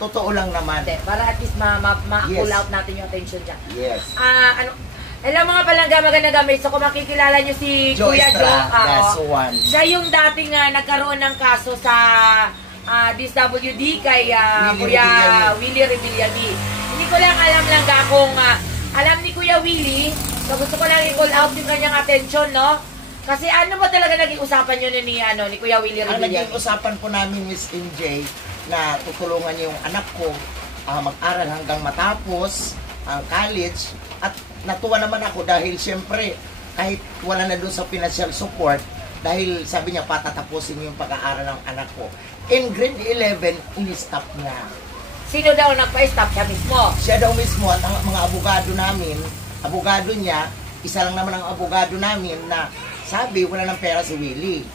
Totoo lang naman. Para at least ma-pull Yes. out natin yung attention dyan. Yes. Alam mga palangga, maganda gamit. So kung makikilala nyo si Joe Kuya Estrada, Joe, that's one. siya yung dating nagkaroon ng kaso sa DSWD kay Kuya Willie Rebillami. Hindi ko lang alam kung alam ni Kuya Willie, so gusto ko lang i-call out yung kanyang attention, no? Kasi ano ba talaga naging usapan nyo ni Kuya Willie Rebillami? Ang naging usapan po namin, Miss MJ, na tutulungan niya yung anak ko mag-aral hanggang matapos ang college. At natuwa naman ako dahil siyempre kahit wala na doon sa financial support, dahil sabi niya patatapusin yung pag-aaral ng anak ko. In grade 11, in-stop na. Sino daw nagpa-stop? Siya mismo? Siya daw mismo at ang mga abogado namin, abogado niya, isa lang naman ang abogado namin na sabi wala ng pera si Willie.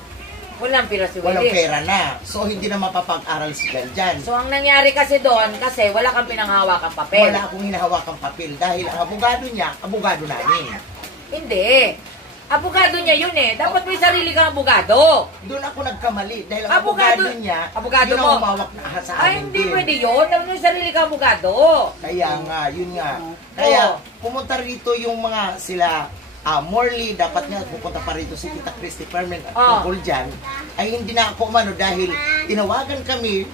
Walang pera si Willie. Walang pera na. So, hindi na mapapag-aral si Janjan. So, ang nangyari kasi doon, kasi wala kang pinanghawakang papel. Wala akong hinahawakang papel dahil ang abogado niya, abogado namin. Hindi. Abogado niya yun eh. Dapat may sarili kang abogado. Doon ako nagkamali dahil ang abogado niya, abogado yun mo. ang umawak na sa amin. Ay, hindi pwede yun. Dapat may sarili kang abogado. Kaya nga, yun nga. Kaya, pumunta rito yung mga sila, Morley, dapat nga pupunta pa rito si Tita Christy Perman at tungkol dyan, ay hindi na ako umano dahil tinawagan kami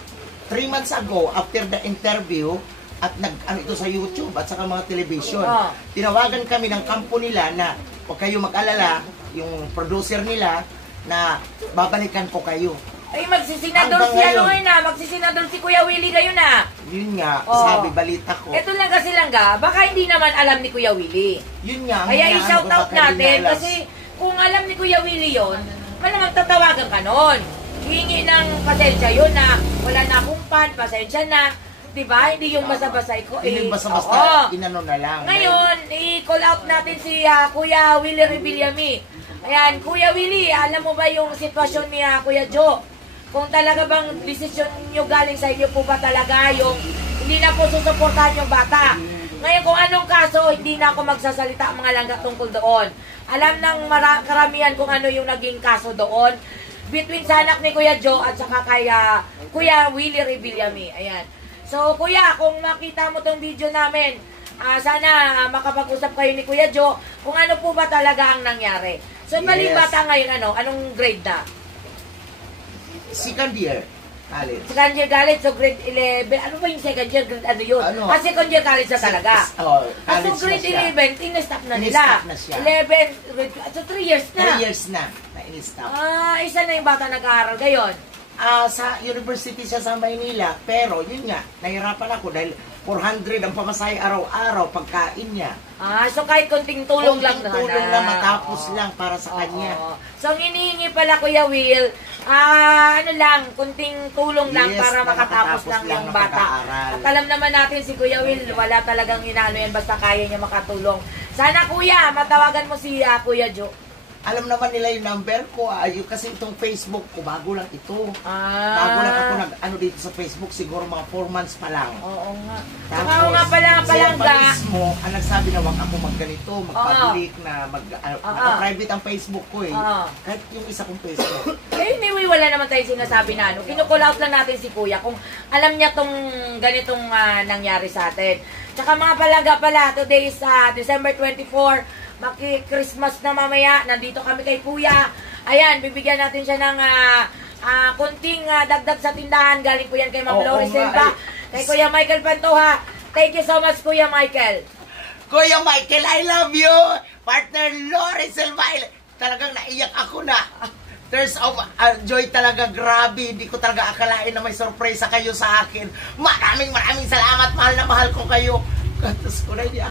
3 months ago after the interview at nag-ano ito sa YouTube at saka mga television. Tinawagan kami ng kampo nila na huwag kayo mag-alala, yung producer nila na babalikan ko kayo. Ay, magsisenador si ano ngayon na. Magsisenador si Kuya Willie ngayon na. Yun nga, sabi, balita ko. Ito lang kasi baka hindi naman alam ni Kuya Willie. Yun nga. Kaya i-shout out natin kasi kung alam ni Kuya Willie yun, malamang tatawagan ka nun. Hihingi ng pasensya yun na wala na akong pan, pasensya na. Diba? Hindi yung basta-basta ko. Hindi basta-basta, inano na lang. Ngayon, i-call out natin si Kuya Willie Rebillami. Ayan, Kuya Willie, alam mo ba yung sitwasyon ni Kuya Joe? Kung talaga bang desisyon nyo galing sa inyo po ba talaga yung hindi na po susuportahan yung bata. Ngayon kung anong kaso, hindi na ako magsasalita mga langga tungkol doon. Alam ng karamihan kung ano yung naging kaso doon between sa anak ni Kuya Joe at saka kay Kuya Willie Rebillami. Ayan. So Kuya, kung makita mo tong video namin, sana makapag-usap kayo ni Kuya Joe kung ano po ba talaga ang nangyari. So bali bata ngayon, anong grade na? Second year college. Second year college, so grade 11. Ano ba yung second year? Ano yun? Second year college na talaga. College so grade 11, in-stop na In-stop nila. na siya. 11, grade, so 3 years na. 3 years na in-stop. Isa na yung bata nag-aaral ngayon. Sa university siya sa Maynila, pero yun nga, nahirapan ako dahil 400 ang pamasahe araw-araw, pagkain niya. So kahit konting tulong lang na. Tulong lang, matapos lang para sa kanya. So ang inihingi pala Kuya Will, konting tulong lang para makatapos lang yung bata. At alam naman natin si Kuya Will, wala talagang inaano yan, basta kaya niya makatulong. Sana Kuya, matawagan mo si Kuya Joe. Alam naman nila yung number ko, kasi itong Facebook ko, bago lang ito. Bago lang ako nag-ano dito sa Facebook, siguro mga 4 months pa lang. Oo nga. Tapos, nga pala, palangga. mismo, ang nagsabi na wag ako magganito, mag-public na, private ang Facebook ko eh. Kahit yung isa kong Facebook. Anyway, wala naman tayong sinasabi na ano. Kinukull out lang natin si Kuya kung alam niya tong ganitong nangyari sa atin. Tsaka mga palangga pala, today is December 24, Maki-Christmas na mamaya. Nandito kami kay Kuya. Ayan, bibigyan natin siya ng kunting dagdag sa tindahan. Galing po yan kay Ma'am Loris Silva. Kay Kuya Michael Pantoja. Thank you so much, Kuya Michael. Kuya Michael, I love you! Partner Loris Silva. Talagang naiyak ako na. There's of joy talaga, grabe. Hindi ko talaga akalain na may surprise kayo sa akin. Maraming salamat. Mahal na mahal ko kayo. Katos ko na